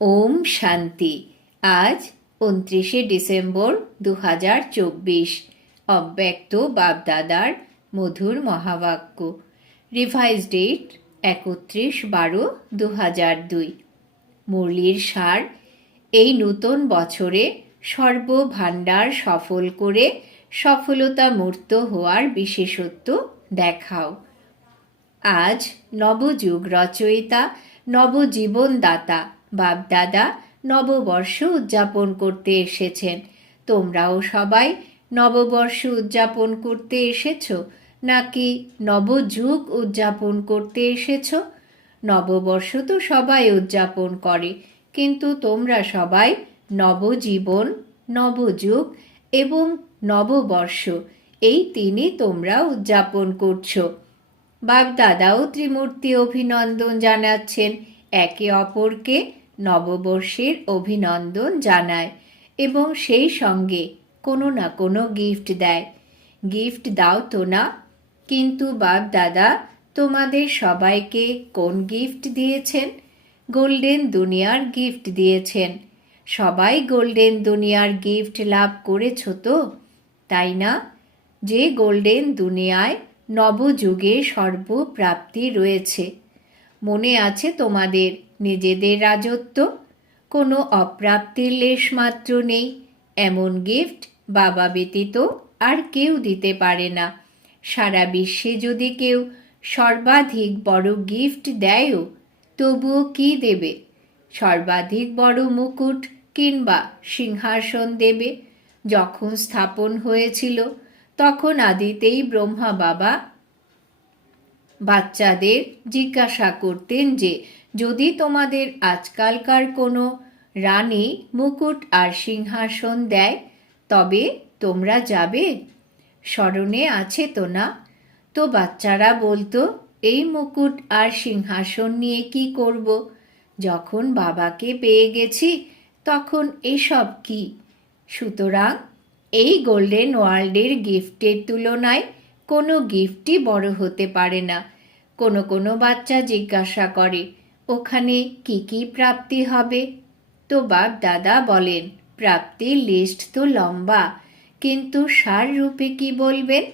ওম শান্তি। আজ উনত্রিশে ডিসেম্বর দু হাজার চব্বিশ। অব্যক্ত বাপদাদার মধুর মহাবাক্য। রিভাইজ ডেট একত্রিশ বারো দু হাজার দুই। মুরলির সার এই নূতন বছরে সর্বভাণ্ডার সফল করে সফলতা মূর্ত হওয়ার বিশেষত্ব দেখাও। আজ নবযুগ রচয়িতা, নবজীবনদাতা বাপদাদা নববর্ষ উদযাপন করতে এসেছেন। তোমরাও সবাই নববর্ষ উদযাপন করতে এসেছ? নাকি নবযুগ উদযাপন করতে এসেছ? নববর্ষ তো সবাই উদযাপন করে, কিন্তু তোমরা সবাই নবজীবন, নবযুগ এবং নববর্ষ, এই তিনই তোমরা উদযাপন করছ। বাগদাদাও ত্রিমূর্তি অভিনন্দন জানাচ্ছেন। একে অপরকে নববর্ষের অভিনন্দন জানায় এবং সেই সঙ্গে কোনো না কোনো গিফট দেয়। গিফট দাও তো না, কিন্তু বাপ দাদা, তোমাদের সবাইকে কোন গিফট দিয়েছেন? গোল্ডেন দুনিয়ার গিফট দিয়েছেন। সবাই গোল্ডেন দুনিয়ার গিফট লাভ করেছ তো? তাই না? যে গোল্ডেন দুনিয়ায় নবযুগে সর্বপ্রাপ্তি রয়েছে। মনে আছে তোমাদের নিজেদের রাজত্ব? কোনো অপ্রাপ্তির লেশ মাত্র নেই। এমন গিফট বাবা ব্যতীত আর কেউ দিতে পারে না। সারা বিশ্বে যদি কেউ সর্বাধিক বড় গিফট দেয়ও, তবুও কি দেবে? সর্বাধিক বড় মুকুট কিংবা সিংহাসন দেবে? যখন স্থাপন হয়েছিল, তখন আদিতেই ব্রহ্মা বাবা বাচ্চাদের জিজ্ঞাসা করতেন যে, যদি তোমাদের আজকালকার কোনো রানী মুকুট আর সিংহাসন দেয়, তবে তোমরা যাবে? স্মরণে আছে তো না? তো বাচ্চারা বলতো, এই মুকুট আর সিংহাসন নিয়ে কি করব? যখন বাবাকে পেয়ে গেছি, তখন এসব কি সুতরাং এই গোল্ডেন ওয়ার্ল্ডের গিফটের তুলনায় কোনো গিফটই বড় হতে পারে না। কোনো কোনো বাচ্চা জিজ্ঞাসা করে, ওখানে কি কি প্রাপ্তি হবে? তো বাপ দাদা বলেন, প্রাপ্তির লিস্ট তো লম্বা, কিন্তু সার রূপে কি বলবেন?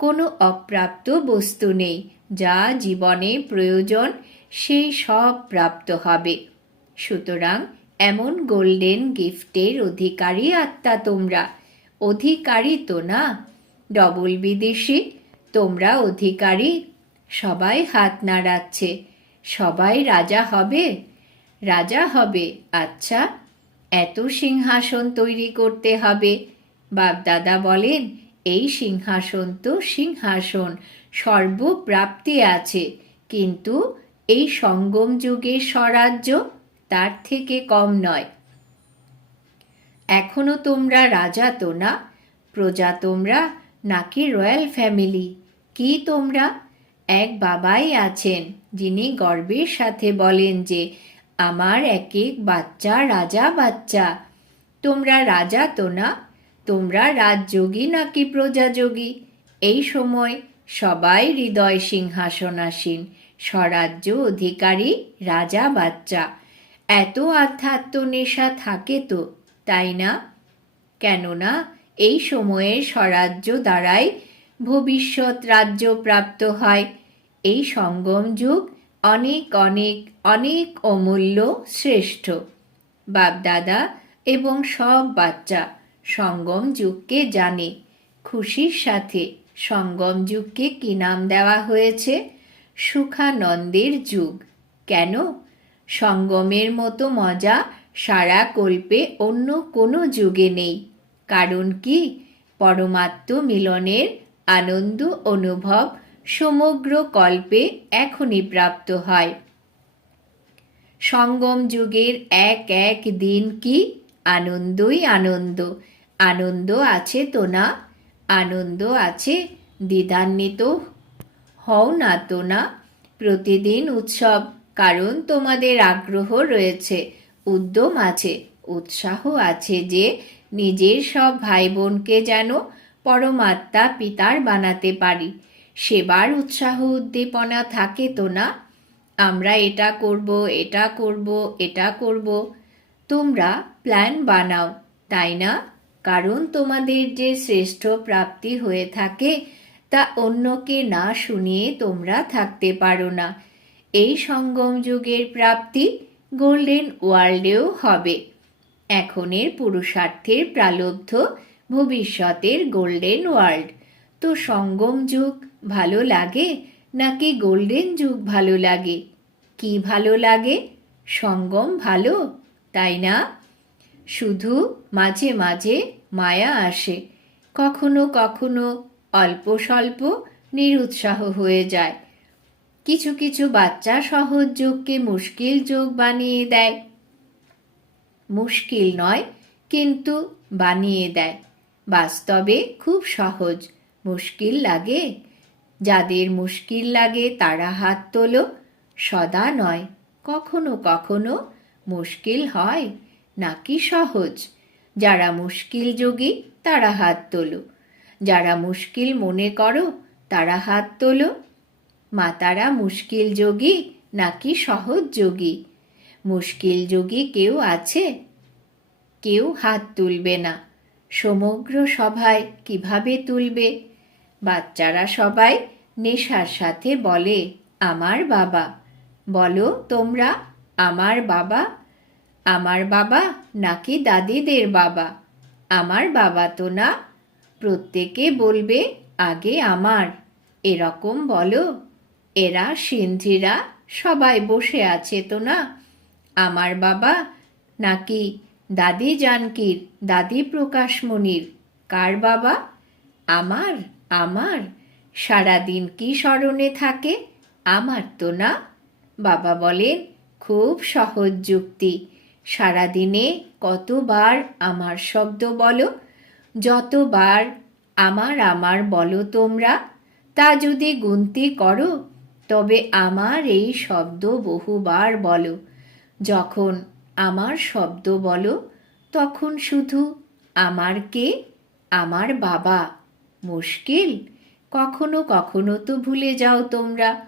কোনো অপ্রাপ্ত বস্তু নেই, যা জীবনে প্রয়োজন, সেই সব প্রাপ্ত হবে। সুতরাং এমন গোল্ডেন গিফটের অধিকারী আত্মা তোমরা। অধিকারী তো না ডবল বিদেশি, তোমরা অধিকারী। সবাই হাত নাড়াচ্ছে। সবাই রাজা হবে। রাজা হবে। আচ্ছা এত সিংহাসন তৈরি করতে হবে। বাপদাদা বলেন, এই সিংহাসন তো সিংহাসন, সর্বপ্রাপ্তি আছে। কিন্তু এই সঙ্গম যুগের স্বরাজ্য তার থেকে কম নয়। এখনও তোমরা রাজা তো না, প্রজা তোমরা নাকি রয়্যাল ফ্যামিলি? কি তোমরা? এক বাবাই আছেন, যিনি গর্বের সাথে বলেন যে, আমার এক এক বাচ্চা রাজা বাচ্চা। তোমরা রাজা তো না? তোমরা রাজযোগী নাকি প্রজাযোগী? এই সময় সবাই হৃদয় সিংহাসনাসীন, স্বরাজ্য অধিকারী রাজা বাচ্চা। এত আধ্যাত্ম নেশা থাকে তো, তাই না? কেননা এই সময়ে স্বরাজ্য দ্বারাই ভবিষ্যৎ রাজ্য প্রাপ্ত হয়। এই সঙ্গম যুগ অনেক অনেক অনেক অমূল্য, শ্রেষ্ঠ। বাপদাদা এবং সব বাচ্চা সঙ্গম যুগকে জানে। খুশির সাথে সঙ্গম যুগকে কি নাম দেওয়া হয়েছে? সুখানন্দের যুগ। কেন? সঙ্গমের মতো মজা সারা কল্পে অন্য কোনো যুগে নেই। কারণ কি? পরমাত্ম মিলনের আনন্দ অনুভব সমগ্র কল্পে এখনই প্রাপ্ত হয়। সঙ্গম যুগের এক এক দিন কি? আনন্দই আনন্দ। আনন্দ আছে তো না? আনন্দ আছে, দ্বিধান্বিত হও না তো না। প্রতিদিন উৎসব, কারণ তোমাদের আগ্রহ রয়েছে, উদ্যম আছে, উৎসাহ আছে যে নিজের সব ভাই বোনকে যেন পরমাত্মা পিতার বানাতে পারি। সেবার উৎসাহ উদ্দীপনা থাকে তো না? আমরা এটা করব এটা করব এটা করব। তোমরা প্ল্যান বানাও, তাই না? কারণ তোমাদের যে শ্রেষ্ঠ প্রাপ্তি হয়ে থাকে, তা অন্যকে না শুনিয়ে তোমরা থাকতে পারো না। এই সঙ্গম যুগের প্রাপ্তি গোল্ডেন ওয়ার্ল্ডেও হবে। এখনের পুরুষার্থের প্রালব্ধ, ভবিষ্যতের গোল্ডেন ওয়ার্ল্ড। তো সঙ্গম যুগ ভালো লাগে, নাকি গোল্ডেন যুগ ভালো লাগে? কি ভালো লাগে? সঙ্গম ভালো, তাই না? শুধু মাঝে মাঝে মায়া আসে, কখনো কখনো অল্প স্বল্প নিরুৎসাহ হয়ে যায়। কিছু কিছু বাচ্চা সহজ যোগকে মুশকিল যোগ বানিয়ে দেয়। মুশকিল নয়, কিন্তু বানিয়ে দেয়। বাস্তবে খুব সহজ। মুশকিল লাগে? যাদের মুশকিল লাগে তারা হাত তোলো। সদা নয়, কখনো কখনো মুশকিল হয়, নাকি সহজ? যারা মুশকিল যোগী তারা হাত তোলো। যারা মুশকিল মনে করো তারা হাত তোলো। মাতারা মুশকিল যোগী নাকি সহজ যোগী? মুশকিল যোগী কেউ আছে? কেউ হাত তুলবে না। সমগ্র সভায় কীভাবে তুলবে? বাচ্চারা সবাই নেশার সাথে বলে, আমার বাবা। বলো, তোমরা আমার বাবা? আমার বাবা নাকি দাদিদের বাবা? আমার বাবা তো না। প্রত্যেকে বলবে, আগে আমার। এরকম বলো। এরা সিন্ধিরা, সবাই বসে আছে তো না? আমার বাবা নাকি দাদি জানকীর, দাদি প্রকাশ প্রকাশমণির কার বাবা? আমার আমার। সারাদিন কি স্মরণে থাকে? আমার তো না। বাবা বলেন, খুব সহজ যুক্তি। সারাদিনে কতবার আমার শব্দ বলো? যতবার আমার আমার বলো তোমরা। তা যদি গুনতি করো, তবে আমার এই শব্দ বহুবার বলো। যখন আমার শব্দ বলো, তখন শুধু আমার কে? আমার বাবা। মুশকিল। কখনো কখনো তো ভুলে যাও তোমরা।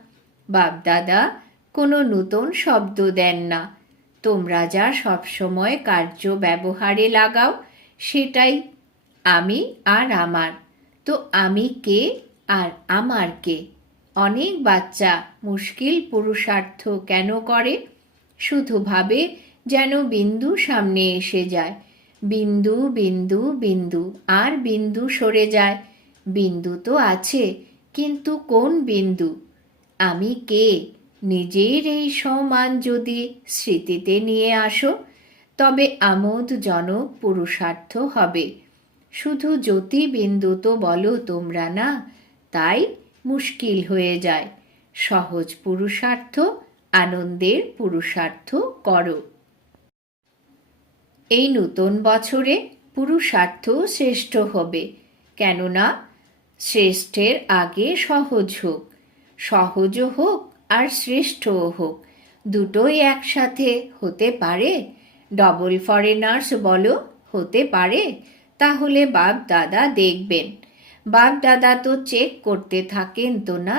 বাপদাদা, কোনো নূতন শব্দ দেন না। তোমরা যা সবসময় কার্য ব্যবহারে লাগাও, সেটাই আমি আর আমার। তো আমি কে আর আমার কে? অনেক বাচ্চা মুশকিল পুরুষার্থ কেন করে? শুধু ভাবে যেন বিন্দু সামনে এসে যায়। বিন্দু বিন্দু বিন্দু, আর বিন্দু সরে যায়। বিন্দু তো আছে, কিন্তু কোন বিন্দু? আমি কে? নিজের এই সমান যদি স্মৃতিতে নিয়ে আসো, তবে আমোদজনক পুরুষার্থ হবে। শুধু জ্যোতি বিন্দু তো বলো তোমরা না, তাই মুশকিল হয়ে যায়। সহজ পুরুষার্থ আনন্দের পুরুষার্থ করো। এই নূতন বছরে পুরুষার্থ শ্রেষ্ঠ হবে, কেননা শ্রেষ্ঠের আগে সহজ হোক, সহজও হোক আর শ্রেষ্ঠও হোক, দুটোই একসাথে হতে পারে। ডবল ফরেনার্স বলো, হতে পারে, তাহলে বাপ দাদা দেখবেন। বাপ দাদা তো চেক করতে থাকেন তো না,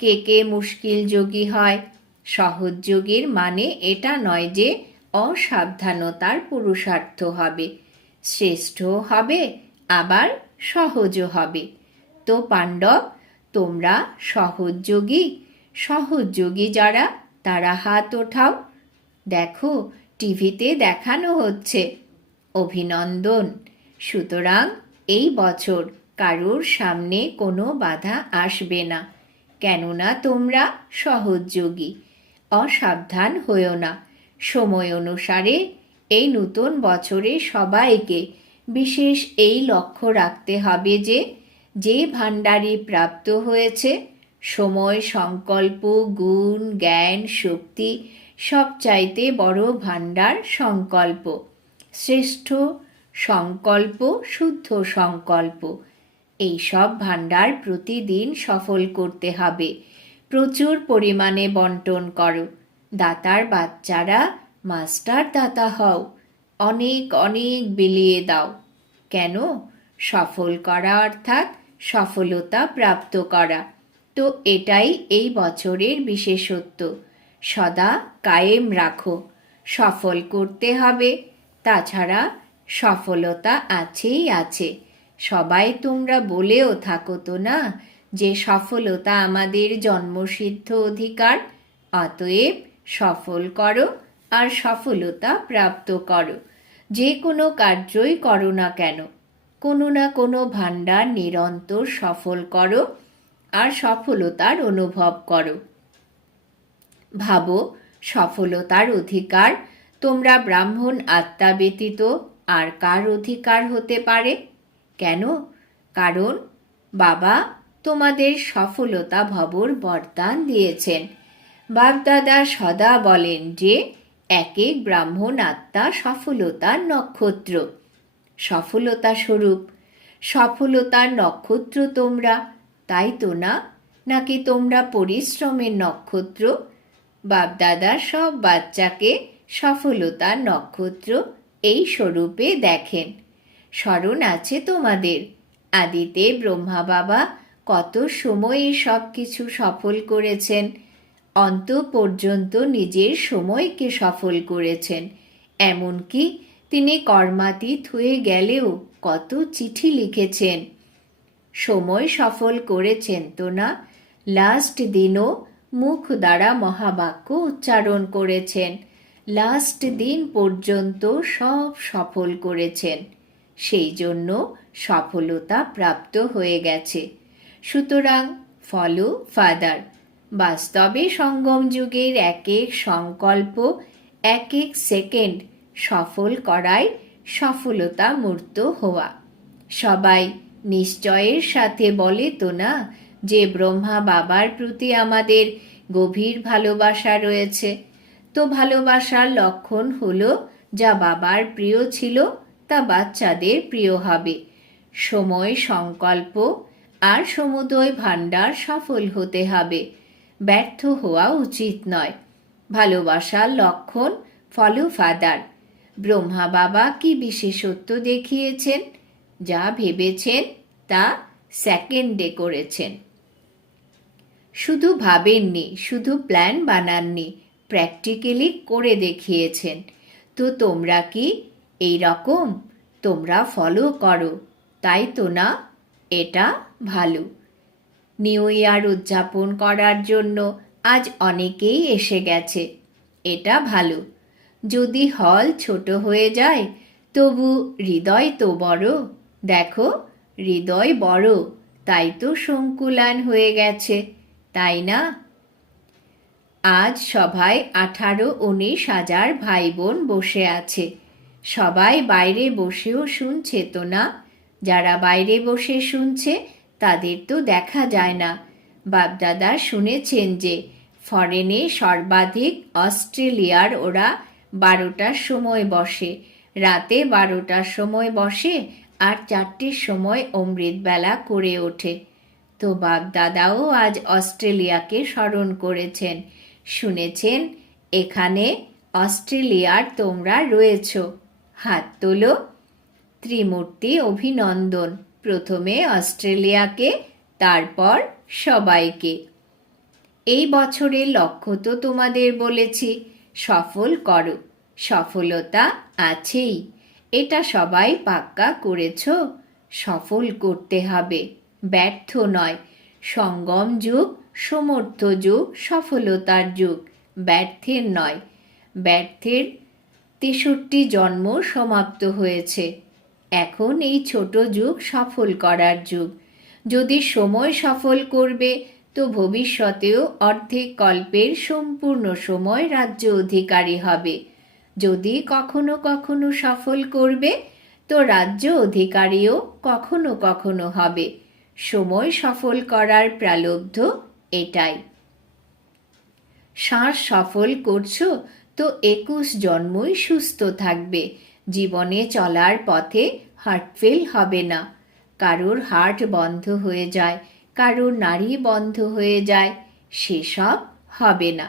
কে কে মুশকিল যোগী হয় সহজ যোগীর মানে এটা নয় যে অসাবধানতার পুরুষার্থ হবে। শ্রেষ্ঠ হবে, আবার সহজও হবে। তো পাণ্ডব, তোমরা সহযোগী সহযোগী যারা, তারা হাত ওঠাও। দেখো, টিভিতে দেখানো হচ্ছে। অভিনন্দন। সুতরাং এই বছর কারোর সামনে কোনো বাধা আসবে না। কেননা তোমরা সহযোগী অসাবধান হয়েও না। সময় অনুসারে এই নূতন বছরে সবাইকে বিশেষ এই লক্ষ্য রাখতে হবে যে যে ভাণ্ডারী প্রাপ্ত হয়েছে, সময়, সংকল্প, গুণ, জ্ঞান, শক্তি সবচাইতে বড় ভাণ্ডার সংকল্প। শ্রেষ্ঠ সংকল্প, শুদ্ধ সংকল্প। এই সব ভাণ্ডার প্রতিদিন সফল করতে হবে। প্রচুর পরিমাণে বন্টন করো। দাতার বাচ্চারা, মাস্টার দাতা হও, অনেক অনেক বিলিয়ে দাও। কেন? সফল করা অর্থাৎ সফলতা প্রাপ্ত করা। তো এটাই এই বছরের বিশেষত্ব। সদা কায়েম রাখো। সফল করতে হবে। তাছাড়া সফলতা আছেই আছে। সবাই তোমরা বলেও থাকো তো না যে সফলতা আমাদের জন্মসিদ্ধ অধিকার, অতএব সফল করো আর সফলতা প্রাপ্ত করো। যে কোনো কার্যই করো না কেন। কোনো না কোনো ভাণ্ডার নিরন্তর সফল করো আর সফলতার অনুভব করো। ভাবো, সফলতার অধিকার তোমরা ব্রাহ্মণ আত্মা ব্যতীত আর কার অধিকার হতে পারে? কেন? কারণ বাবা তোমাদের সফলতা ভবর বরদান দিয়েছেন। বাপদাদা সদা বলেন যে, এক এক ব্রাহ্মণ আত্মা সফলতার নক্ষত্র। সফলতা স্বরূপ সফলতার নক্ষত্র তোমরা, তাই তো না? নাকি তোমরা পরিশ্রমের নক্ষত্র? বাপদাদা সব বাচ্চাকে সফলতার নক্ষত্র এই স্বরূপে দেখেন। স্মরণ আছে তোমাদের। আদিতে ব্রহ্মা বাবা কত সময়ে সব কিছু সফল করেছেন? অন্ত পর্যন্ত নিজের সময়কে সফল করেছেন। এমনকি তিনি কর্মাতীত হয়ে গেলেও কত চিঠি লিখেছেন। সময় সফল করেছেন তো না? লাস্ট দিনও মুখ দ্বারা মহাবাক্য উচ্চারণ করেছেন। লাস্ট দিন পর্যন্ত সব সফল করেছেন। সেই জন্য সফলতা প্রাপ্ত হয়ে গেছে। সুতরাং ফলো ফাদার বাস্তবে সঙ্গম যুগের এক এক সংকল্প এক এক সেকেন্ড সফল করায় সফলতা মূর্ত হওয়া। সবাই নিশ্চয়ের সাথে বলে তো না যে ব্রহ্মা বাবার প্রতি আমাদের গভীর ভালোবাসা রয়েছে? তো ভালোবাসার লক্ষণ হলো যা বাবার প্রিয় ছিল, তা বাচ্চাদের প্রিয় হবে। সময় সংকল্প আর সমুদয় ভাণ্ডার সফল হতে হবে। ব্যর্থ হওয়া উচিত নয়। ভালোবাসার লক্ষণ, ফলো ফাদার। ব্রহ্মা বাবা কি বিশেষত্ব দেখিয়েছেন, যা ভেবেছেন, তা সেকেন্ডে করেছেন। শুধু ভাবেননি, শুধু প্ল্যান বানাননি প্র্যাকটিক্যালি করে দেখিয়েছেন। তো তোমরা কি এই রকম? তোমরা ফলো করো, তাই তো না? এটা ভালো। নিউ ইয়ার উদযাপন করার জন্য আজ অনেকেই এসে গেছে। এটা ভালো। যদি হল ছোট হয়ে যায়, তবু হৃদয় তো বড়। দেখো, হৃদয় বড়, তাই তো সংকুলান হয়ে গেছে, তাই না? আজ সভায় আঠারো উনিশ হাজার ভাই বোন বসে আছে। সবাই বাইরে বসেও শুনছে তো না? যারা বাইরে বসে শুনছে, তাদের তো দেখা যায় না। বাপদাদা শুনেছেন যে, ফরেনে সর্বাধিক অস্ট্রেলিয়ার ওরা বারোটার সময় বসে। রাতে বারোটার সময় বসে আর চারটের সময় অমৃতবেলা করে ওঠে। তো বাপদাদাও আজ অস্ট্রেলিয়াকে স্মরণ করেছেন। শুনেছেন, এখানে অস্ট্রেলিয়ার তোমরা রয়েছ। হাত তোলো। ত্রিমূর্তি অভিনন্দন। প্রথমে অস্ট্রেলিয়াকে, তারপর সবাইকে। এই বছরের লক্ষ্য তো তোমাদের বলেছি, সফল করো। সফলতা আছেই। এটা সবাই পাক্কা করেছ? সফল করতে হবে। ব্যর্থ নয়। সঙ্গম যুগ, সমর্থ যুগ, সফলতার যুগ। ব্যর্থের নয়। ব্যর্থের তেষট্টি জন্ম সমাপ্ত হয়েছে। এখন এই ছোট যুগ সফল করার যুগ। যদি সময় সফল করবে, তো ভবিষ্যতেও অর্ধেক কল্পের সম্পূর্ণ সময় রাজ্য অধিকারী হবে। যদি কখনো কখনো সফল করবে, তো রাজ্য অধিকারীও কখনো কখনো হবে। সময় সফল করার প্রালব্ধ এটাই। শ্বাস সফল করছ, তো একুশ জন্মই সুস্থ থাকবে। জীবনে চলার পথে হার্টফেল হবে না। কারোর হার্ট বন্ধ হয়ে যায়, কারোর নারী বন্ধ হয়ে যায়, সেসব হবে না।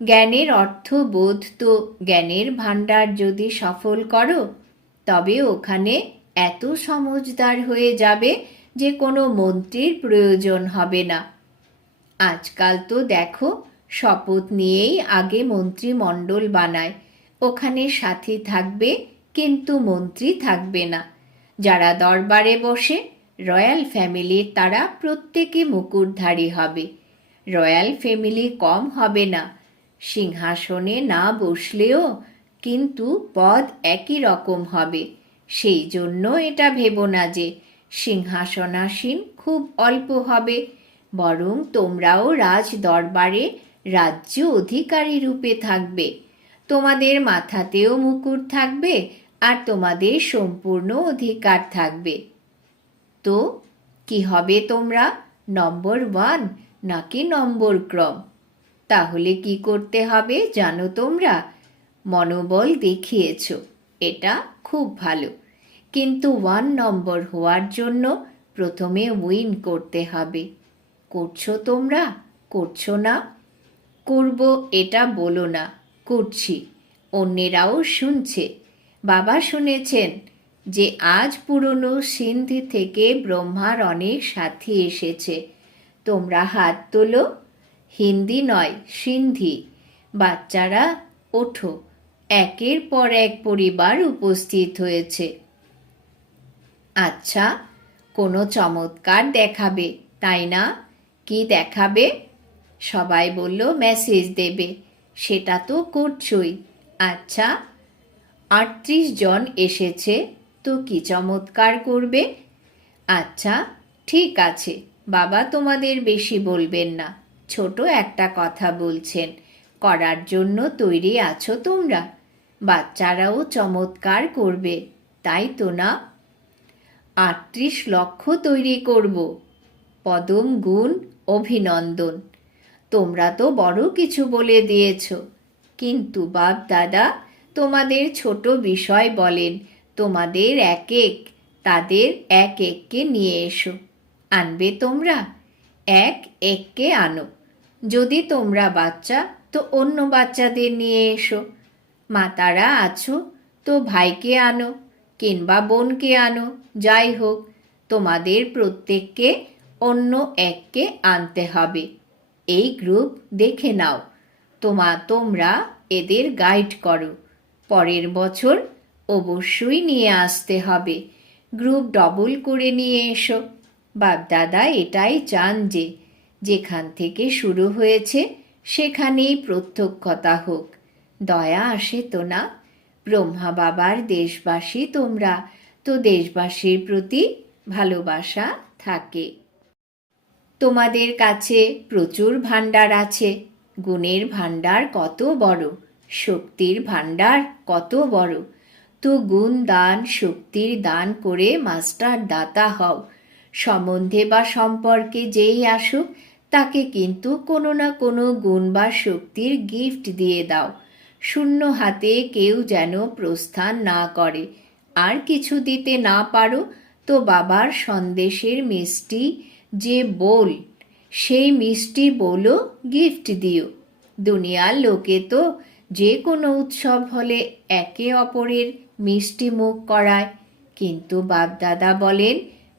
জ্ঞানের অর্থ বোধ তো, জ্ঞানের ভাণ্ডার যদি সফল করো, তবে ওখানে এত সমজদার হয়ে যাবে যে কোনো মন্ত্রীর প্রয়োজন হবে না। আজকাল তো দেখো, শপথ নিয়েই আগে মন্ত্রিমণ্ডল বানায়। ওখানে সাথী থাকবে কিন্তু মন্ত্রী থাকবে না। যারা দরবারে বসে, রয়্যাল ফ্যামিলির তারা প্রত্যেকে মুকুটধারী হবে। রয়্যাল ফ্যামিলি কম হবে না। সিংহাসনে না বসলেও কিন্তু পদ একই রকম হবে। সেই জন্য এটা ভেবো না যে সিংহাসনাসীন খুব অল্প হবে, বরং তোমরাও রাজ দরবারে রাজ্য অধিকারী রূপে থাকবে। তোমাদের মাথাতেও মুকুট থাকবে আর তোমাদের সম্পূর্ণ অধিকার থাকবে। তো, কি হবে তোমরা? নম্বর ওয়ান নাকি নম্বর ক্রম? তাহলে কি করতে হবে জানো তোমরা? মনোবল দেখিয়েছ, এটা খুব ভালো। কিন্তু ওয়ান নম্বর হওয়ার জন্য প্রথমে উইন করতে হবে। করছ তোমরা? করছ না? করব এটা বলো না, করছি। অন্যেরাও শুনছে। বাবা শুনেছেন যে আজ পুরনো সিন্ধি থেকে ব্রহ্মার অনেক সাথী এসেছে। তোমরা হাত তোলো। হিন্দি নয়, সিন্ধি। বাচ্চারা, ওঠো। একের পর এক পরিবার উপস্থিত হয়েছে। আচ্ছা কোনো চমৎকার দেখাবে, তাই না? কি দেখাবে? সবাই বলল, মেসেজ দেবে। সেটা তো করছই। আচ্ছা আটত্রিশ জন এসেছে, তো কি চমৎকার করবে? আচ্ছা ঠিক আছে, বাবা তোমাদের বেশি বলবেন না। ছোট একটা কথা বলছেন, করার জন্য তৈরি আছো তোমরা। বাচ্চারাও চমৎকার করবে, তাই তো না? আটত্রিশ লক্ষ তৈরি করব। পদম গুণ অভিনন্দন। তোমরা তো বড় কিছু বলে দিয়েছ। কিন্তু বাপ দাদা তোমাদের ছোট বিষয় বলেন, তোমাদের এক এক, তাদের এক এককে নিয়ে এসো। আনবে তোমরা? এক এককে আনো। যদি তোমরা বাচ্চা, তো অন্য বাচ্চাদের নিয়ে এসো। মাতারা আছো, তো ভাইকে আনো, কিংবা বোনকে আনো, যাই হোক, তোমাদের প্রত্যেককে অন্য এককে আনতে হবে। এই গ্রুপ দেখে নাও। তোমা, তোমরা এদের গাইড করো। পরের বছর অবশ্যই নিয়ে আসতে হবে। গ্রুপ ডবল করে নিয়ে এসো। বাপদাদা এটাই চান যে, যেখান থেকে শুরু হয়েছে সেখানেই প্রত্যক্ষতা হোক। দয়া আসে তো না। ব্রহ্মা বাবার দেশবাসী তোমরা, তো দেশবাসীর প্রতি ভালোবাসা থাকে। তোমাদের কাছে প্রচুর ভাণ্ডার আছে। গুণের ভাণ্ডার কত বড়। শক্তির ভাণ্ডার কত বড়? তো গুণ দান শক্তির দান করে মাস্টার দাতা হও। সম্বন্ধে বা সম্পর্কে যেই আসুক, তাকে কিন্তু কোনো না কোনো গুণ বা শক্তির গিফট দিয়ে দাও। শূন্য হাতে কেউ যেন প্রস্থান না করে। আর কিছু দিতে না পারো, তো বাবার সন্দেশের মিষ্টি যে বোল, সেই মিষ্টি বলো গিফট দিও। দুনিয়ার লোকে তো যে কোনো উৎসব হলে একে অপরের মিষ্টি মুখ করায়। কিন্তু বাপদাদা বলেন,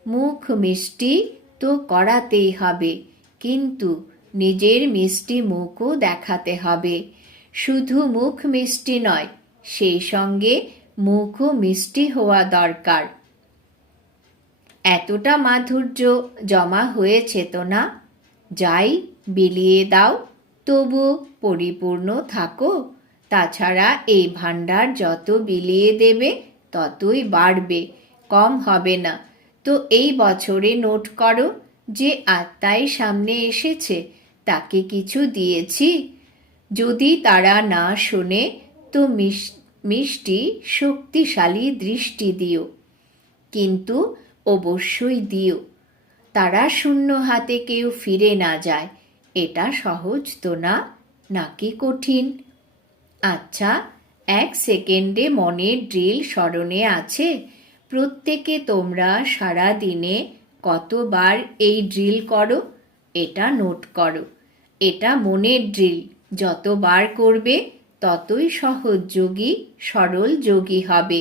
মুখ মিষ্টি তো করাতেই হবে, কিন্তু নিজের মিষ্টি মুখও দেখাতে হবে। শুধু মুখ মিষ্টি নয়, সেই সঙ্গে মুখও মিষ্টি হওয়া দরকার। এতটা মাধুর্য জমা হয়েছে তো না? যাই, বিলিয়ে দাও তবু পরিপূর্ণ থাকো। তাছাড়া এই ভাণ্ডার যত বিলিয়ে দেবে, ততই বাড়বে, কম হবে না। তো এই বছরে নোট করো, যে আত্মাই সামনে এসেছে, তাকে কিছু দিয়েছি। যদি তারা না শোনে, তো মিষ্টি, শক্তিশালী দৃষ্টি দিও। কিন্তু অবশ্যই দিও। তারা শূন্য হাতে কেউ ফিরে না যায়, এটা সহজ তো না? নাকি কঠিন? আচ্ছা এক সেকেন্ডে মনের ড্রিল স্মরণে আছে, প্রত্যেকে তোমরা সারা দিনে কতবার এই ড্রিল করো? এটা নোট করো। এটা মনের ড্রিল। যতবার করবে, ততই সহজযোগী সরল যোগী হবে।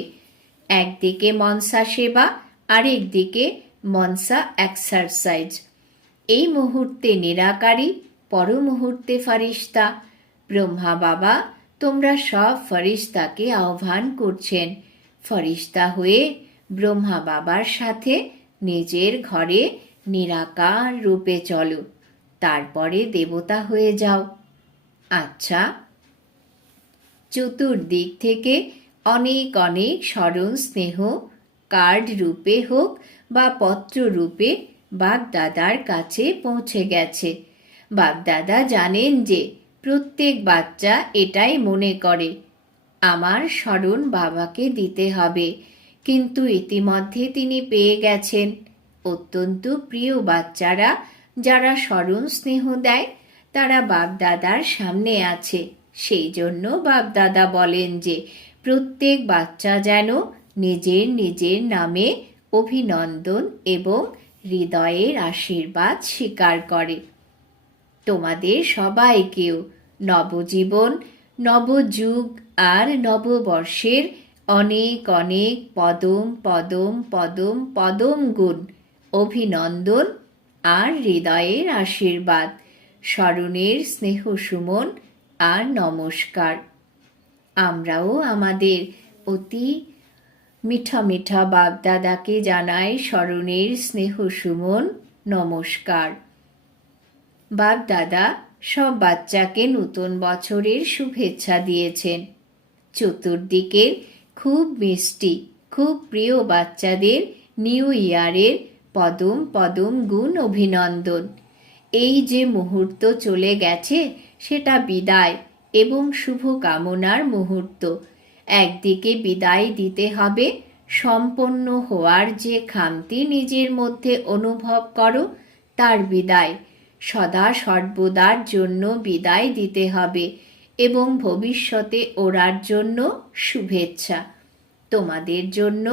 একদিকে মনসা সেবা আরেকদিকে মনসা এক্সারসাইজ এই মুহূর্তে নিরাকারী পর মুহূর্তে ফারিস্তা ব্রহ্মা বাবা তোমরা সব ফরিস্তাকে আহ্বান করছেন। ফরিস্তা হয়ে ব্রহ্মা বাবার সাথে নিজের ঘরে নিরাকার রূপে চলো, তারপরে দেবতা হয়ে যাও। আচ্ছা চতুর্দিক থেকে অনেক অনেক স্মরণ স্নেহ, কার্ড রূপে হোক বা পত্র রূপে বাগদাদার কাছে পৌঁছে গেছে। বাগদাদা জানেন যে প্রত্যেক বাচ্চা এটাই মনে করে, আমার স্মরণ বাবাকে দিতে হবে। কিন্তু ইতিমধ্যে তিনি পেয়ে গেছেন। অত্যন্ত প্রিয় বাচ্চারা, যারা স্মরণ স্নেহ দেয়, তারা বাপদাদার সামনে আছে। সেই জন্য বাপদাদা বলেন যে, প্রত্যেক বাচ্চা যেন নিজের নিজের নামে অভিনন্দন এবং হৃদয়ের আশীর্বাদ স্বীকার করে। তোমাদের সবাইকেও নবজীবন, নবযুগ আর নববর্ষের অনেক অনেক পদম পদম পদম পদম গুণ অভিনন্দন আর হৃদয়ের আশীর্বাদ। স্মরণের স্নেহ সুমন আর নমস্কার। আমরাও আমাদের অতি মিঠা মিঠা বাগদাদাকে জানাই স্মরণের স্নেহ সুমন, নমস্কার। বাগদাদা সব বাচ্চাকে নতুন বছরের শুভেচ্ছা দিয়েছেন। চতুর্দিকের খুব মিষ্টি, খুব প্রিয় বাচ্চাদের নিউ ইয়ারের পদম পদম গুণ অভিনন্দন। এই যে মুহূর্ত চলে গেছে, সেটা বিদায় এবং শুভ কামনার মুহূর্ত। একদিকে বিদায় দিতে হবে, সম্পন্ন হওয়ার যে খামতি নিজের মধ্যে অনুভব করো, তার বিদায়। সদা সর্বদার জন্য বিদায় দিতে হবে এবং ভবিষ্যতে ওরার জন্য শুভেচ্ছা। তোমাদের জন্য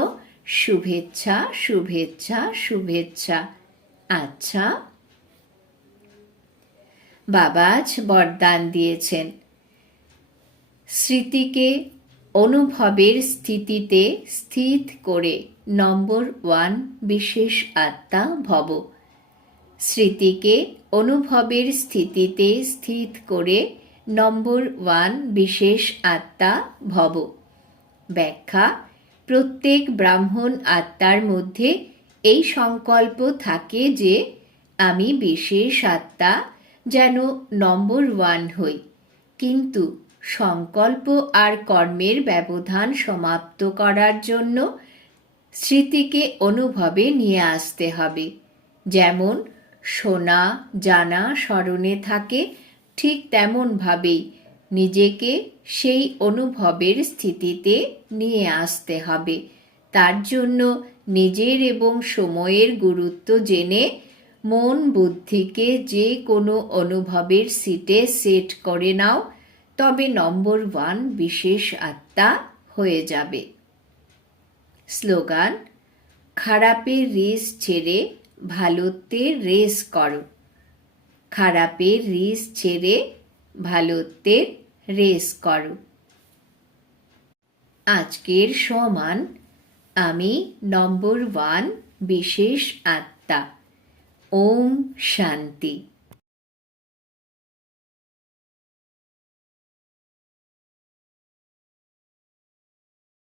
শুভেচ্ছা শুভেচ্ছা শুভেচ্ছা। আচ্ছা। বাবা আজ বরদান দিয়েছেন। স্মৃতিকে, অনুভবের স্থিতিতে স্থিত করে নম্বর ওয়ান বিশেষ আত্মা ভব। স্মৃতিকে অনুভবের স্থিতিতে স্থিত করে নম্বর ওয়ান বিশেষ আত্মা ভব। ব্যাখ্যা, প্রত্যেক ব্রাহ্মণ আত্মার মধ্যে এই সংকল্প থাকে যে আমি বিশেষ আত্মা যেন নম্বর ওয়ান হই। কিন্তু সংকল্প আর কর্মের ব্যবধান সমাপ্ত করার জন্য স্মৃতিকে অনুভবে নিয়ে আসতে হবে। যেমন শোনা, জানা, স্মরণে থাকে, ঠিক তেমনভাবেই নিজেকে সেই অনুভবের স্থিতিতে নিয়ে আসতে হবে। তার জন্য নিজের এবং সময়ের গুরুত্ব জেনে মন বুদ্ধিকে যে কোনো অনুভবের সিটে সেট করে নাও, তবে নম্বর ওয়ান বিশেষ আত্মা হয়ে যাবে। স্লোগান, খারাপের রেস ছেড়ে ভালোত্বের রেস করো। খারাপের রিস ছেড়ে ভালোত্বের রেস করো। আজকের সমান আমি নম্বর ওয়ান বিশেষ আত্মা। ওম শান্তি।